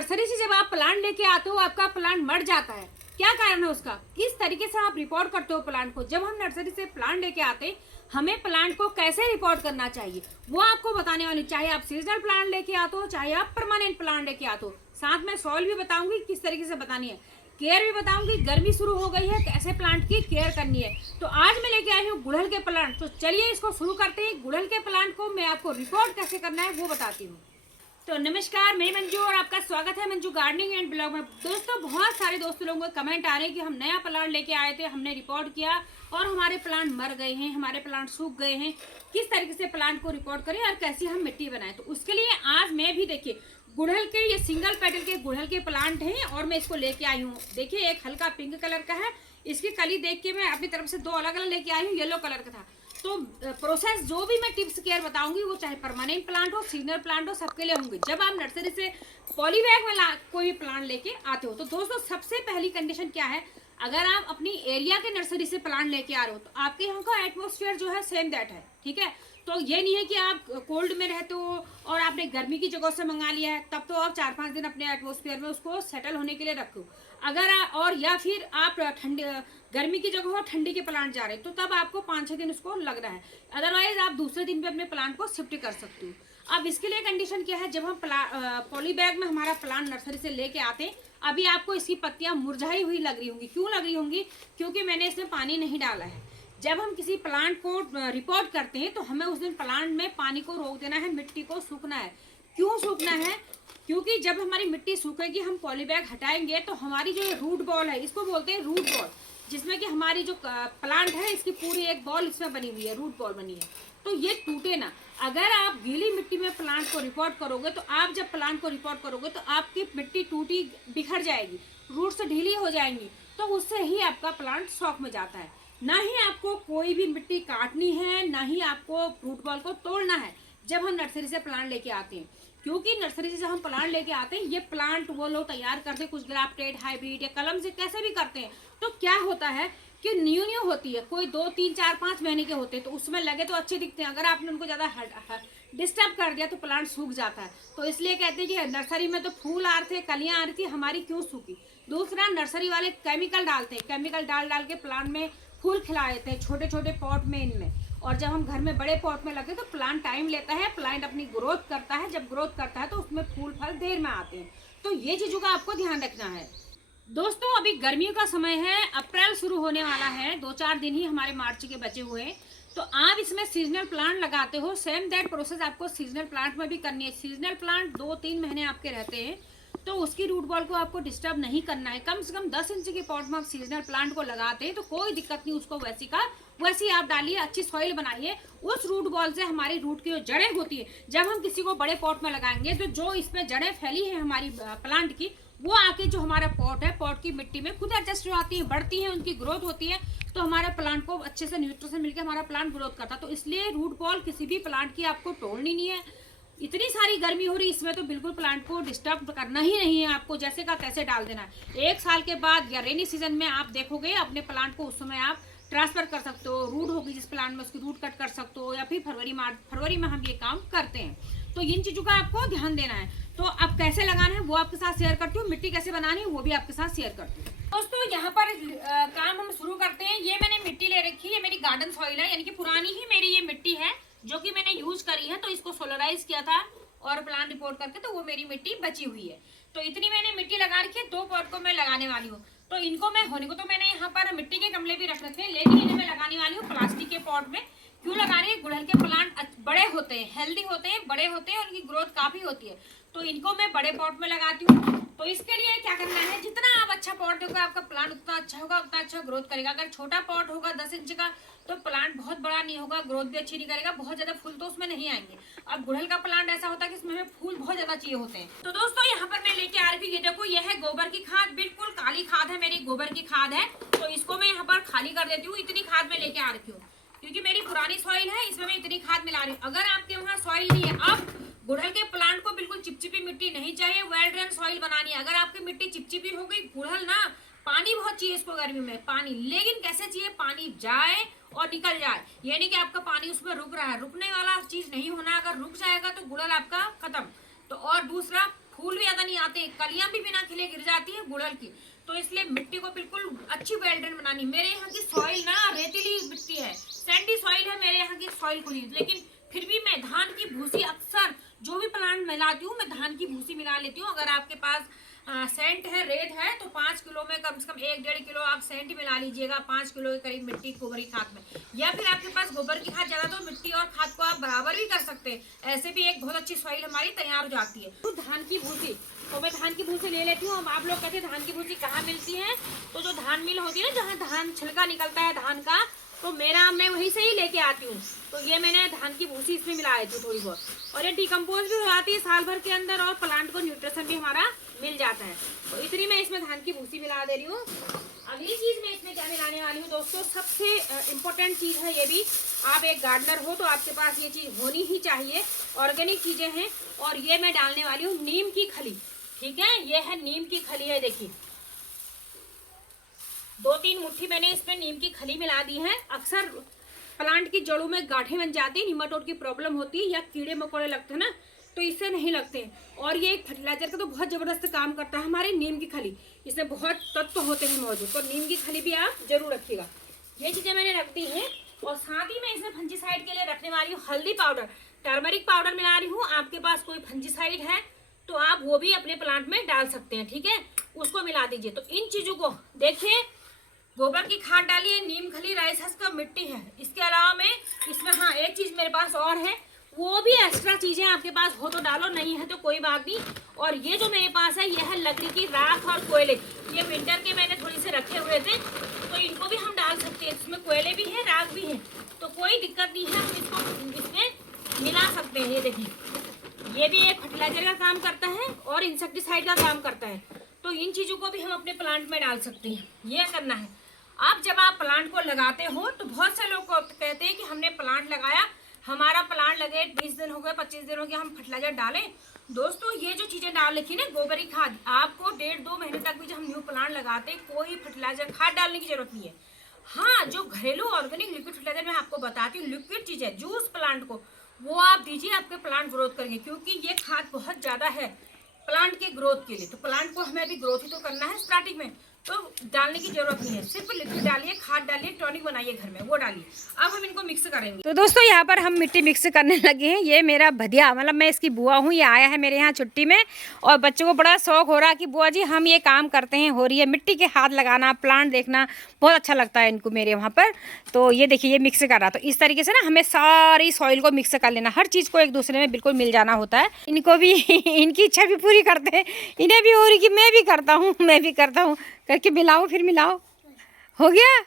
Nursery से जब आप प्लांट लेके आते हो आपका प्लांट मर जाता है, क्या कारण है उसका? किस तरीके से आप रिपोर्ट करते हो प्लांट को? जब हम नर्सरी से प्लांट लेके आते हैं हमें प्लांट को कैसे रिपोर्ट करना चाहिए वो आपको बताने वाली। चाहे आप सीजनल प्लांट लेके आते हो, चाहे आप परमानेंट प्लांट लेके आते हो, साथ में सॉइल भी बताऊंगी किस तरीके से बतानी है, केयर भी बताऊंगी। गर्मी शुरू हो गई है, कैसे प्लांट की केयर करनी है। तो आज मैं लेके आई हूँ गुड़हल के प्लांट। तो चलिए इसको शुरू करते हैं। गुड़हल के प्लांट को मैं आपको रिपोर्ट कैसे करना है वो बताती हूँ। तो नमस्कार, मैं मंजू और आपका स्वागत है मंजू गार्डनिंग एंड ब्लॉग में। दोस्तों, बहुत सारे दोस्तों लोगों के कमेंट आ रहे हैं कि हम नया प्लांट लेके आए थे, हमने रिपोर्ट किया और हमारे प्लांट मर गए हैं, हमारे प्लांट सूख गए हैं। किस तरीके से प्लांट को रिपोर्ट करें और कैसे हम मिट्टी बनाएं। तो उसके लिए आज मैं भी देखिए गुड़हल के ये सिंगल पेटल के गुड़हल के प्लांट हैं और मैं इसको लेके आई हूँ। देखिए एक हल्का पिंक कलर का है, इसकी कली देख के मैं अपनी तरफ से दो अलग अलग लेके आई हूँ। येलो कलर का था। तो प्रोसेस जो भी मैं टिप्स केयर बताऊंगी वो चाहे परमानेंट प्लांट हो, सीजनल प्लांट हो, सबके लिए होंगे। जब आप नर्सरी से पॉली बैग में कोई प्लांट लेके आते हो तो दोस्तों सबसे पहली कंडीशन क्या है, अगर आप अपनी एरिया के नर्सरी से प्लांट लेके आ रहे हो तो आपके यहाँ का एटमोसफियर जो है सेम दैट है, ठीक है। तो ये नहीं है कि आप कोल्ड में रहते हो और आपने गर्मी की जगह से मंगा लिया है, तब तो आप 4-5 दिन अपने एटमोसफियर में उसको सेटल होने के लिए रखो। अगर और या फिर आप ठंडी गर्मी की जगह हो, ठंडी के प्लांट जा रहे हैं तो तब आपको 5-6 दिन उसको लग रहा है। अदरवाइज आप दूसरे दिन पे अपने प्लांट को शिफ्ट कर सकते हो। अब इसके लिए कंडीशन क्या है, जब हम पॉली बैग में हमारा प्लांट नर्सरी से लेके आते हैं, अभी आपको इसकी पत्तियां मुरझाई हुई लग रही होंगी। क्यों लग रही होंगी? क्योंकि मैंने इसमें पानी नहीं डाला है। जब हम किसी प्लांट को रिपोर्ट करते हैं तो हमें उस दिन प्लांट में पानी को रोक देना है, मिट्टी को सूखना है। क्यों सूखना है? क्योंकि जब हमारी मिट्टी सूखेगी, हम पॉली बैग हटाएंगे तो हमारी जो रूट बॉल है, इसको बोलते हैं रूट बॉल, जिसमें कि हमारी जो प्लांट है इसकी पूरी एक बॉल इसमें बनी हुई है, रूट बॉल बनी है, तो ये टूटे ना। अगर आप गीली मिट्टी में प्लांट को रिपोर्ट करोगे तो आप जब प्लांट को रिपोर्ट करोगे तो आपकी मिट्टी टूटी बिखर जाएगी, रूट्स ढीली हो जाएंगी, तो उससे ही आपका प्लांट शॉक में जाता है। ना ही आपको कोई भी मिट्टी काटनी है, ना ही आपको रूट बॉल को तोड़ना है जब हम नर्सरी से प्लांट लेके आते हैं। क्योंकि नर्सरी से जब हम प्लांट लेके आते हैं, ये प्लांट वो लोग तैयार करते हैं, कुछ ग्राफ्टेड, हाइब्रिड या कलम से कैसे भी करते हैं। तो क्या होता है कि न्यू न्यू होती है, कोई 2, 3, 4, 5 महीने के होते हैं तो उसमें लगे तो अच्छे दिखते हैं। अगर आपने उनको ज़्यादा डिस्टर्ब कर दिया तो प्लांट सूख जाता है। तो इसलिए कहते हैं कि नर्सरी में तो फूल आ रहे थे, कलियाँ आ रही थी, हमारी क्यों सूखी। दूसरा, नर्सरी वाले केमिकल डालते हैं, केमिकल डाल डाल के प्लांट में फूल खिला देते हैं छोटे छोटे पॉट में इनमें। और जब हम घर में बड़े पॉट में लगे तो प्लांट टाइम लेता है, प्लांट अपनी ग्रोथ करता है। जब ग्रोथ करता है तो उसमें फूल फल देर में आते हैं। तो ये चीज़ों का आपको ध्यान रखना है। दोस्तों, अभी गर्मियों का समय है, अप्रैल शुरू होने वाला है, 2-4 दिन ही हमारे मार्च के बचे हुए हैं। तो आप इसमें सीजनल प्लांट लगाते हो, सेम दैट प्रोसेस आपको सीजनल प्लांट में भी करनी है। सीजनल प्लांट 2-3 महीने आपके रहते हैं तो उसकी रूट बॉल को आपको डिस्टर्ब नहीं करना है। कम से कम 10 इंच के पॉट में आप सीजनल प्लांट को लगाते हैं तो कोई दिक्कत नहीं, उसको वैसी का वैसी आप डालिए, अच्छी सॉइल बनाइए। उस रूट बॉल से हमारी रूट की जो जड़ें होती है, जब हम किसी को बड़े पॉट में लगाएंगे तो जो इसमें जड़ें फैली है हमारी प्लांट की, वो आके जो हमारा पॉट है, पॉट की मिट्टी में खुद एडजस्ट हो आती है, बढ़ती है, उनकी ग्रोथ होती है। तो हमारे प्लांट को अच्छे से न्यूट्रिशन मिलकर हमारा प्लांट ग्रोथ करता है। तो इसलिए रूट बॉल किसी भी प्लांट की आपको तोड़नी नहीं है। इतनी सारी गर्मी हो रही, इसमें तो बिल्कुल प्लांट को डिस्टर्ब करना ही नहीं है, आपको जैसे का तैसे डाल देना है। 1 साल के बाद या रेनी सीजन में आप देखोगे अपने प्लांट को, उस समय आप ट्रांसफर कर सकते हो। रूट होगी जिस प्लांट में, उसकी रूट कट कर सकते हो, या फिर फरवरी में हम ये काम करते हैं। तो इन चीज़ों का आपको ध्यान देना है। तो अब कैसे लगाना है वो आपके साथ शेयर करती हूँ, मिट्टी कैसे बनानी है वो भी आपके साथ शेयर करती हूँ। दोस्तों, यहाँ पर काम हम शुरू करते हैं। ये मैंने मिट्टी ले रखी है, मेरी गार्डन सॉइल है, यानी कि पुरानी ही मेरी ये मिट्टी है जो कि मैंने यूज करी है। तो इसको सोलराइज किया था और प्लांट रिपोर्ट करके, तो वो मेरी मिट्टी बची हुई है। तो इतनी मैंने मिट्टी लगा रखी है, 2 पॉट को मैं लगाने वाली हूँ। तो इनको मैं होने को तो मैंने यहाँ पर मिट्टी के गमले भी रख रखे हैं, लेकिन इन्हें मैं लगाने वाली हूँ प्लास्टिक के पॉट में। क्यों लगा रही है? गुड़हल के प्लांट बड़े होते हैं, हेल्दी होते हैं, बड़े होते हैं और उनकी ग्रोथ काफी होती है। तो इनको मैं बड़े पॉट में लगाती हूँ। तो इसके लिए क्या करना है, जितना आप अच्छा पॉट होगा आपका प्लांट उतना अच्छा होगा, उतना अच्छा ग्रोथ करेगा। अगर छोटा पॉट होगा 10 इंच का तो प्लांट बहुत बड़ा नहीं होगा, ग्रोथ भी अच्छी नहीं करेगा, बहुत ज्यादा फूल तो उसमें नहीं आएंगे। अब गुड़हल का प्लांट ऐसा होता है कि इसमें फूल बहुत ज्यादा चाहिए होते हैं। तो दोस्तों, यहाँ पर मैं लेके आ रही हूँ, ये देखो, ये है गोबर की खाद, बिल्कुल काली खाद है, मेरी गोबर की खाद है। तो इसको मैं यहाँ पर खाली कर देती हूँ। इतनी खाद मैं लेके आ रही हूँ क्योंकि मेरी पुरानी सॉइल है, इसमें मैं इतनी खाद मिला रही हूँ। अगर आपके वहाँ सॉइल नहीं है, अब गुड़हल के प्लांट को बिल्कुल चिपचिपी मिट्टी नहीं चाहिए, वेल ड्रेन सॉइल बनानी है। अगर आपकी मिट्टी चिपचिपी हो गई, गुड़हल ना, पानी बहुत चाहिए इसको गर्मी में, पानी, लेकिन कैसे चाहिए, पानी जाए और निकल जाए, यानी कि आपका पानी उसमें रुक रहा है, रुकने वाला चीज नहीं होना। अगर रुक जाएगा तो गुड़हल आपका खत्म। तो और दूसरा, फूल भी ज़्यादा नहीं आते, कलियां भी बिना खिले गिर जाती है गुड़हल की। तो इसलिए मिट्टी को बिल्कुल अच्छी वेल ड्रेन बनानी। मेरे यहाँ की सॉइल ना रेतीली मिट्टी है, सैंडी सॉइल है मेरे यहाँ की सॉइल खुली, लेकिन फिर भी मैं धान की भूसी अक्सर जो भी प्लांट मिलाती हूँ मैं धान की भूसी मिला लेती हूँ। अगर आपके पास सेंट है, रेत है, तो 5 किलो में कम से कम 1-1.5 किलो आप सेंट मिला लीजिएगा 5 किलो के करीब मिट्टी गोबर की खाद में। या फिर आपके पास गोबर की खाद ज़्यादा तो मिट्टी और खाद को आप बराबर भी कर सकते हैं। ऐसे भी एक बहुत अच्छी सॉइल हमारी तैयार हो जाती है। तो धान की भूसी, तो मैं धान की भूसी ले लेती हूँ। अब आप लोग कहते हैं धान की भूसी कहाँ मिलती है, तो जो धान मिल होती है ना, जहाँ धान छिलका निकलता है धान का, तो मैं वहीं से ही लेके आती हूँ। तो ये मैंने धान की भूसी इसमें मिला देती हूँ थोड़ी बहुत, और ये डिकम्पोज भी हो जाती है साल भर के अंदर, और प्लांट को न्यूट्रिशन भी हमारा मिल जाता है। तो इतनी मैं इसमें धान की भूसी मिला दे रही हूँ। अगली चीज़ मैं इसमें क्या मिलाने वाली हूँ दोस्तों, सबसे इम्पोर्टेंट चीज़ है ये भी। आप एक गार्डनर हो तो आपके पास ये चीज़ होनी ही चाहिए, ऑर्गेनिक चीज़ें हैं। और ये मैं डालने वाली हूँ नीम की खली। ठीक है, ये है नीम की खली है, देखिए 2-3 मुट्ठी मैंने इसमें नीम की खली मिला दी है। अक्सर प्लांट की जड़ों में गांठें बन जाती है, निमाटोड की प्रॉब्लम होती है या कीड़े मकोड़े लगते हैं ना, तो इससे नहीं लगते हैं। और ये एक फर्टिलाइजर का तो बहुत ज़बरदस्त काम करता है हमारे नीम की खली, इसमें बहुत तत्व होते हैं मौजूद। तो नीम की खली भी आप जरूर रखिएगा। ये चीज़ें मैंने रख दी हैं। और साथ ही मैं इसमें फंजीसाइड के लिए रखने वाली हूँ हल्दी पाउडर, टर्मरिक पाउडर मिला रही हूँ। आपके पास कोई फंजीसाइड है तो आप वो भी अपने प्लांट में डाल सकते हैं, ठीक है, उसको मिला दीजिए। तो इन चीज़ों को देखिए, गोबर की खाद डालिए, नीम खली, राइस हस्क का मिट्टी है। इसके अलावा मैं इसमें हाँ एक चीज़ मेरे पास और है, वो भी एक्स्ट्रा चीज़ें आपके पास हो तो डालो, नहीं है तो कोई बात नहीं। और ये जो मेरे पास है ये है लकड़ी की राख और कोयले। ये विंटर के मैंने थोड़ी से रखे हुए थे, तो इनको भी हम डाल सकते हैं। इसमें कोयले भी हैं, राख भी है, तो कोई दिक्कत नहीं है, हम इसको इसमें मिला सकते हैं। ये देखिए, ये भी एक फर्टिलाइजर का काम करता है और इंसेक्टिसाइड का काम करता है। तो इन चीज़ों को भी हम अपने प्लांट में डाल सकते हैं। ये करना है। अब जब आप प्लांट को लगाते हो तो बहुत से लोग कहते हैं कि हमने प्लांट लगाया, हमारा प्लांट लगे 20 दिन हो गए, 25 दिन हो गए, हम फर्टिलाइजर डालें। दोस्तों ये जो चीज़ें डाल रखी ना, गोबर की खाद, आपको 1.5-2 महीने तक भी जब हम न्यू प्लांट लगाते कोई फर्टिलाइजर खाद डालने की जरूरत नहीं है। हाँ, जो घरेलू ऑर्गेनिक लिक्विड फर्टिलाइजर मैं आपको बताती हूँ, लिक्विड चीज़ है, जूस प्लांट को वो आप दीजिए, आपके प्लांट ग्रोथ करेंगे। क्योंकि ये खाद बहुत ज़्यादा है प्लांट के ग्रोथ के लिए। तो प्लांट को हमें अभी ग्रोथ ही तो करना है स्टार्टिंग में, तो डालने की जरूरत नहीं है। सिर्फ लिक्विड डालिए, खाद डालिए, टॉनिक बनाइए घर में, वो डालिए। अब हम इनको मिक्स करेंगे। तो दोस्तों यहाँ पर हम मिट्टी मिक्स करने लगे हैं। ये मेरा भदिया, मतलब मैं इसकी बुआ हूँ, ये आया है मेरे यहाँ छुट्टी में, और बच्चों को बड़ा शौक हो रहा कि बुआ जी हम ये काम करते हैं, हो रही है मिट्टी के हाथ लगाना, प्लांट देखना बहुत अच्छा लगता है इनको मेरे वहाँ पर। तो ये देखिए, ये मिक्स कर रहा। तो इस तरीके से ना हमें सारी सॉइल को मिक्स कर लेना, हर चीज़ को एक दूसरे में बिल्कुल मिल जाना होता है। इनको भी इनकी इच्छा भी पूरी करते हैं, इन्हें भी हो रही कि मैं भी करता हूँ, मैं भी करता हूँ करके मिलाओ, फिर मिलाओ, हो गया।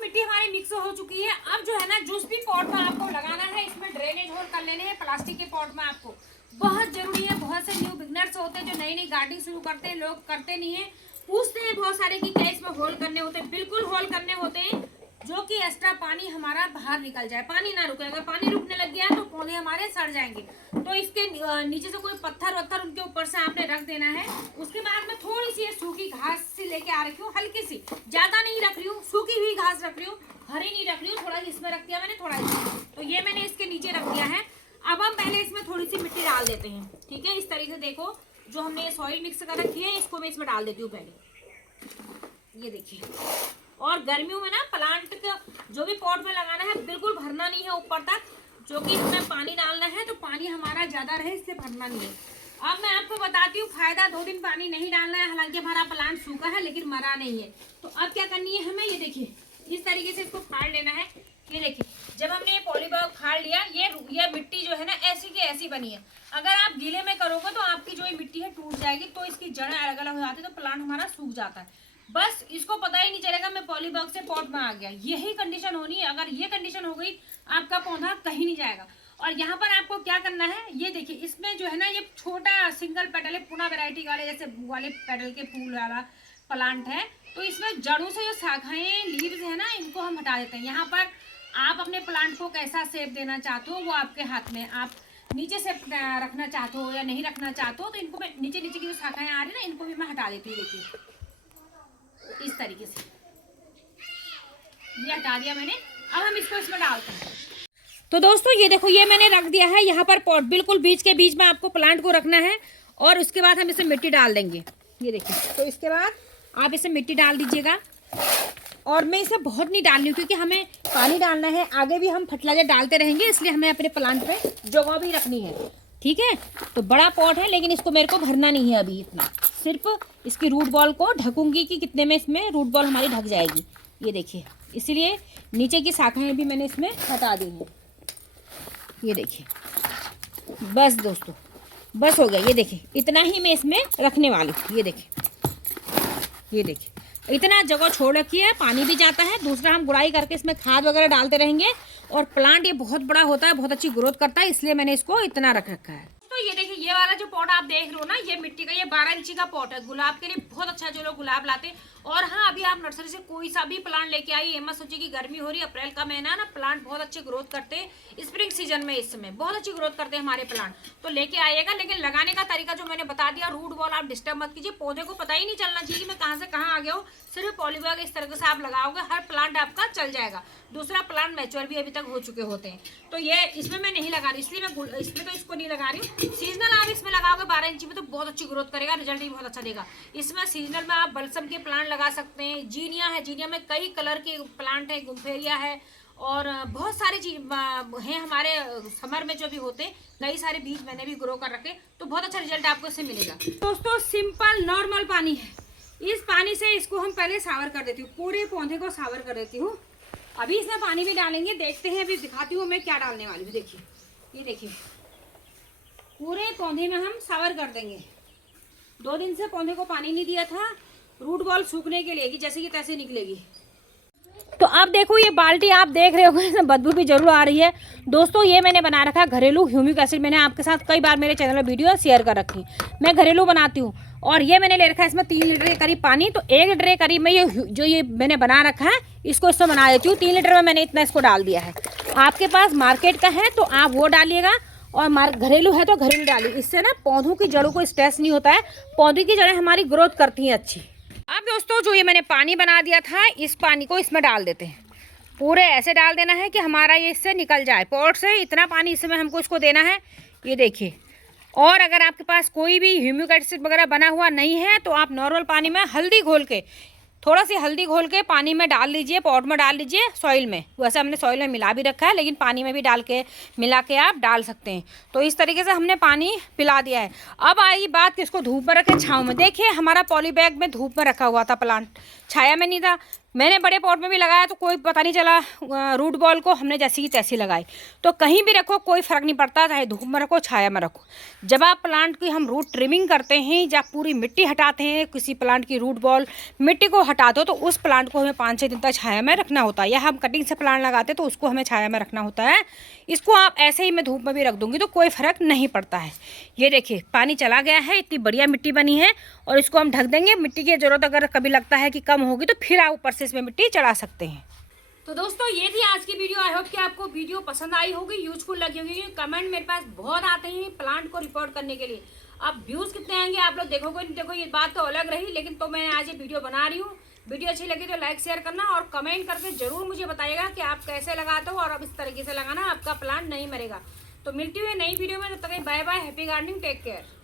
मिट्टी हमारी मिक्स हो चुकी है। अब जो है ना, जिस भी पॉट में आपको लगाना है, इसमें ड्रेनेज होल कर लेने हैं प्लास्टिक के पॉट में। आपको बहुत जरूरी है। बहुत से न्यू बिगनर्स होते हैं जो नई नई गार्डनिंग शुरू करते हैं, लोग करते नहीं है, पूछते हैं बहुत सारे कि क्या इसमें होल करने होते हैं। बिल्कुल होल करने होते हैं, जो कि एक्स्ट्रा पानी हमारा बाहर निकल जाए, पानी ना रुके। अगर पानी रुकने लग गया तो पौधे हमारे सड़ जाएंगे। तो इसके नीचे से कोई पत्थर वत्थर उनके ऊपर से आपने रख देना है। उसके बाद में थोड़ी सी सूखी घास सी लेके आ रखी हूँ, हल्की सी, ज्यादा नहीं रख रही हूँ, सूखी हुई घास रख रही हूँ, हरी नहीं रख रही हूँ। थोड़ा इसमें रख दिया मैंने, थोड़ा इसमें, तो ये मैंने इसके नीचे रख दिया है। अब हम पहले इसमें थोड़ी सी मिट्टी डाल देते हैं, ठीक है। इस तरीके से देखो, जो हमने ये सॉइल मिक्स कर रखी है, इसको मैं इसमें डाल देती हूँ पहले। ये देखिए, और गर्मियों में ना प्लांट का जो भी पॉट में लगाना है बिल्कुल भरना नहीं है ऊपर तक, जो कि इसमें पानी डालना है तो पानी हमारा ज़्यादा रहे, इसलिए भरना नहीं है। अब मैं आपको बताती हूँ फायदा, 2 दिन पानी नहीं डालना है। हालांकि हमारा प्लांट सूखा है लेकिन मरा नहीं है। तो अब क्या करनी है हमें, ये देखिए, इस तरीके से इसको फाड़ लेना है। ये देखिए, जब हमने ये पॉलीबैग फाड़ लिया, ये मिट्टी जो है ना ऐसी की ऐसी बनी है। अगर आप गीले में करोगे तो आपकी जो ये मिट्टी है टूट जाएगी, तो इसकी जड़ें अलग अलग हो जाती है, तो प्लांट हमारा सूख जाता है। बस इसको पता ही नहीं चलेगा मैं पॉलीबैग से पॉट में आ गया। यही कंडीशन होनी है। अगर ये कंडीशन हो गई, आपका पौधा कहीं नहीं जाएगा। और यहाँ पर आपको क्या करना है, ये देखिए, इसमें जो है ना ये छोटा सिंगल पेटल है, पुना वैरायटी वाले जैसे वाले पेटल के फूल वाला प्लांट है। तो इसमें जड़ों से जो शाखाएं, लीव्स है ना, इनको हम हटा देते हैं। यहाँ पर आप अपने प्लांट को कैसा शेप देना चाहते हो वो आपके हाथ में। आप नीचे से रखना चाहते हो या नहीं रखना चाहते हो, तो इनको मैं नीचे नीचे की जो शाखाएं आ रही है ना, इनको भी मैं हटा देती हूँ। देखिए इस तरीके से ये हटा दिया मैंने। अब हम इसको इसमें डालते हैं। तो दोस्तों ये देखो, ये मैंने रख दिया है यहाँ पर पॉट, बिल्कुल बीच के बीच में आपको प्लांट को रखना है। और उसके बाद हम इसमें मिट्टी डाल देंगे, ये देखिए। तो इसके बाद आप इसमें मिट्टी डाल दीजिएगा। और मैं इसे बहुत नहीं डाल रही हूँ क्योंकि हमें पानी डालना है, आगे भी हम फर्टिलाइजर डालते रहेंगे, इसलिए हमें अपने प्लांट पे जगह भी रखनी है, ठीक है। तो बड़ा पॉट है लेकिन इसको मेरे को भरना नहीं है अभी इतना, सिर्फ इसकी रूट बॉल को ढकूंगी कि कितने में इसमें रूट बॉल हमारी ढक जाएगी, ये देखिए। इसीलिए नीचे की शाखाएं भी मैंने इसमें हटा दी हैं, ये देखिए। बस दोस्तों, बस हो गया, ये देखिए। इतना ही मैं इसमें रखने वाली हूँ, ये देखिए, ये देखिए। इतना जगह छोड़ रखी है, पानी भी जाता है। दूसरा, हम गुड़ाई करके इसमें खाद वगैरह डालते रहेंगे। और प्लांट ये बहुत बड़ा होता है, बहुत अच्छी ग्रोथ करता है, इसलिए मैंने इसको इतना रख रखा है। तो ये देखिए, ये वाला जो पॉट आप देख रहे हो ना, ये मिट्टी का, ये 12 इंची का पॉट है। गुलाब के लिए बहुत अच्छा, जो लोग गुलाब लाते। और हाँ, अभी आप नर्सरी से कोई सा भी प्लांट लेके आइए, ये मत सोचिए कि गर्मी हो रही है, अप्रैल का महीना है ना, प्लांट बहुत अच्छे ग्रोथ करते हैं स्प्रिंग सीजन में, इस समय बहुत अच्छी ग्रोथ करते हैं हमारे प्लांट। तो लेके आइएगा। लेकिन लगाने का तरीका जो मैंने बता दिया, रूट बॉल आप डिस्टर्ब मत कीजिए, पौधे को पता ही नहीं चलना चाहिए कि मैं कहाँ से कहाँ आ गया हूँ। सिर्फ पॉलीबैग इस तरह से आप लगाओगे, हर प्लांट आपका चल जाएगा। दूसरा, प्लांट मैच्योर भी अभी तक हो चुके होते हैं। तो ये इसमें मैं नहीं लगा रही, इसलिए मैं इसमें तो इसको नहीं लगा रही हूँ। सीजनल आप इसमें लगाओगे 12 इंची में तो बहुत अच्छी ग्रोथ करेगा, रिजल्ट भी बहुत अच्छा देगा। इसमें सीजनल में आप बल्सम के प्लांट लगा सकते हैं, जीनिया है, जीनिया में कई कलर के प्लांट है, गुम्फेरिया है, और बहुत सारे चीज हैं हमारे समर में जो भी होते हैं। कई सारे बीज मैंने भी ग्रो कर रखे, तो बहुत अच्छा रिजल्ट आपको इससे मिलेगा। दोस्तों, सिंपल नॉर्मल पानी है, इस पानी से इसको हम पहले सावर कर देती हूँ, पूरे पौधे को सावर कर देती हूँ। अभी इसमें पानी भी डालेंगे, देखते हैं, अभी दिखाती हूँ मैं क्या डालने वाली हूँ। देखिए, ये देखिए, पूरे पौधे में हम सावर कर देंगे। 2 दिन से पौधे को पानी नहीं दिया था, रूट बॉल सूखने के लिए, जैसे कि तैसे निकलेगी। तो अब देखो, ये बाल्टी आप देख रहे होंगे, इसमें बदबू भी जरूर आ रही है। दोस्तों, ये मैंने बना रखा है घरेलू ह्यूमिक एसिड। मैंने आपके साथ कई बार मेरे चैनल में वीडियो शेयर कर रखी, मैं घरेलू बनाती हूँ। और ये मैंने ले रखा है इसमें 3 लीटर के करीब पानी। तो 1 लीटर के करीब में ये मैंने बना रखा है, इसको इसमें बना देती हूँ। 3 लीटर में मैंने इतना इसको डाल दिया है। आपके पास मार्केट का है तो आप वो डालिएगा, और घरेलू है तो घरेलू डालिए। इससे ना पौधों की जड़ों को स्ट्रेस नहीं होता है, पौधों की जड़ें हमारी ग्रोथ करती हैं अच्छी। अब दोस्तों, जो ये मैंने पानी बना दिया था, इस पानी को इसमें डाल देते हैं। पूरे ऐसे डाल देना है कि हमारा ये इससे निकल जाए पॉट से, इतना पानी इसमें हमको इसको देना है, ये देखिए। और अगर आपके पास कोई भी ह्यूमिक एसिड वगैरह बना हुआ नहीं है तो आप नॉर्मल पानी में हल्दी घोल के, थोड़ा सी हल्दी घोल के पानी में डाल लीजिए, पॉट में डाल लीजिए, सॉइल में। वैसे हमने सॉइल में मिला भी रखा है, लेकिन पानी में भी डाल के मिला के आप डाल सकते हैं। तो इस तरीके से हमने पानी पिला दिया है। अब आई बात कि इसको धूप में रखें, छाँव में। देखिए, हमारा पॉली बैग में धूप में रखा हुआ था प्लांट, छाया में नहीं था। मैंने बड़े पॉट में भी लगाया तो कोई पता नहीं चला, रूट बॉल को हमने जैसी की तैसी लगाई। तो कहीं भी रखो कोई फ़र्क नहीं पड़ता, चाहे धूप में रखो छाया में रखो। जब आप प्लांट की हम रूट ट्रिमिंग करते हैं, जब पूरी मिट्टी हटाते हैं, किसी प्लांट की रूट बॉल मिट्टी को हटाते हो, तो उस प्लांट को हमें 5-6 दिन तक छाया में रखना होता है। या हम कटिंग से प्लांट लगाते तो उसको हमें छाया में रखना होता है। इसको आप ऐसे ही मैं धूप में भी रख दूँगी तो कोई फ़र्क नहीं पड़ता है। ये देखिए, पानी चला गया है, इतनी बढ़िया मिट्टी बनी है। और इसको हम ढक देंगे। मिट्टी की ज़रूरत अगर कभी लगता है कि कम होगी तो फिर आप ऊपर से इसमें मिट्टी चढ़ा सकते हैं। तो दोस्तों, ये थी आज की वीडियो। आई होप कि आपको वीडियो पसंद आई होगी, यूजफुल लगी होगी। कमेंट मेरे पास बहुत आते हैं प्लांट को रिपोर्ट करने के लिए। अब व्यूज़ कितने आएंगे आप लोग देखोगे नहीं, देखो ये बात तो अलग रही, लेकिन तो मैं आज ये वीडियो बना रही हूँ। वीडियो अच्छी लगी तो लाइक शेयर करना और कमेंट करके जरूर मुझे बताइएगा कि आप कैसे लगाते हो, और अब इस तरीके से लगाना, आपका प्लांट नहीं मरेगा। तो मिलती हुई नई वीडियो में, तब तक bye bye, happy gardening, take care.